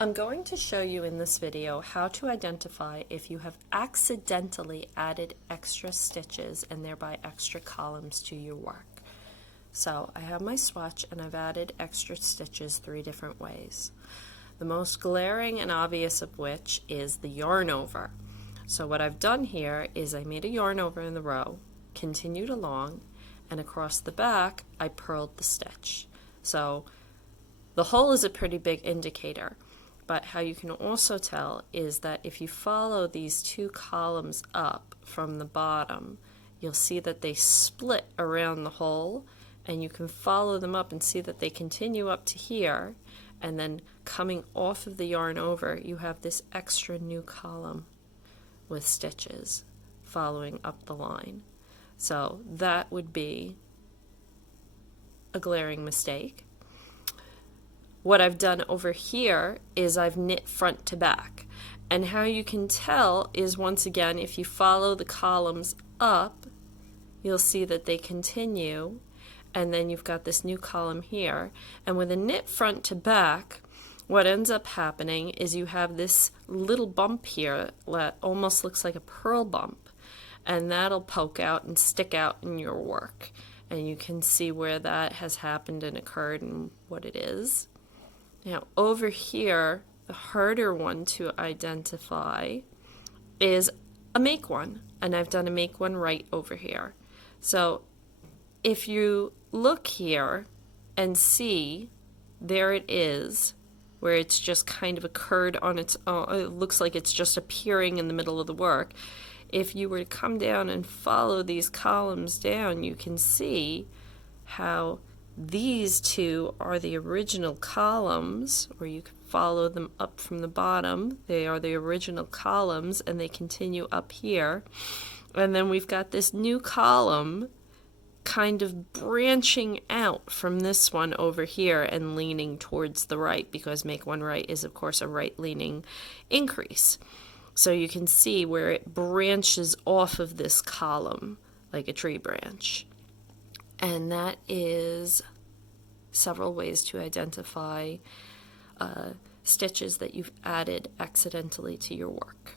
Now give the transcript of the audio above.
I'm going to show you in this video how to identify if you have accidentally added extra stitches and thereby extra columns to your work. So I have my swatch and I've added extra stitches 3 different ways. The most glaring and obvious of which is the yarn over. So what I've done here is I made a yarn over in the row, continued along, and across the back I purled the stitch. So the hole is a pretty big indicator, but how you can also tell is that if you follow these 2 columns up from the bottom, you'll see that they split around the hole, and you can follow them up and see that they continue up to here, and then coming off of the yarn over, you have this extra new column with stitches following up the line. So that would be a glaring mistake. What I've done over here is I've knit front to back, and how you can tell is, once again, if you follow the columns up, you'll see that they continue, and then you've got this new column here. And with a knit front to back, what ends up happening is you have this little bump here that almost looks like a purl bump, and that'll poke out and stick out in your work, and you can see where that has happened and occurred and what it is. Now over here, the harder one to identify is a make one, and I've done a make one right over here. So if you look here and see, there it is, where it's just kind of occurred on its own. It looks like it's just appearing in the middle of the work. If you were to come down and follow these columns down, you can see how these 2 are the original columns, or you can follow them up from the bottom. They are the original columns, and they continue up here. And then we've got this new column kind of branching out from this one over here and leaning towards the right, because make one right is of course a right leaning increase. So you can see where it branches off of this column like a tree branch. And that is several ways to identify stitches that you've added accidentally to your work.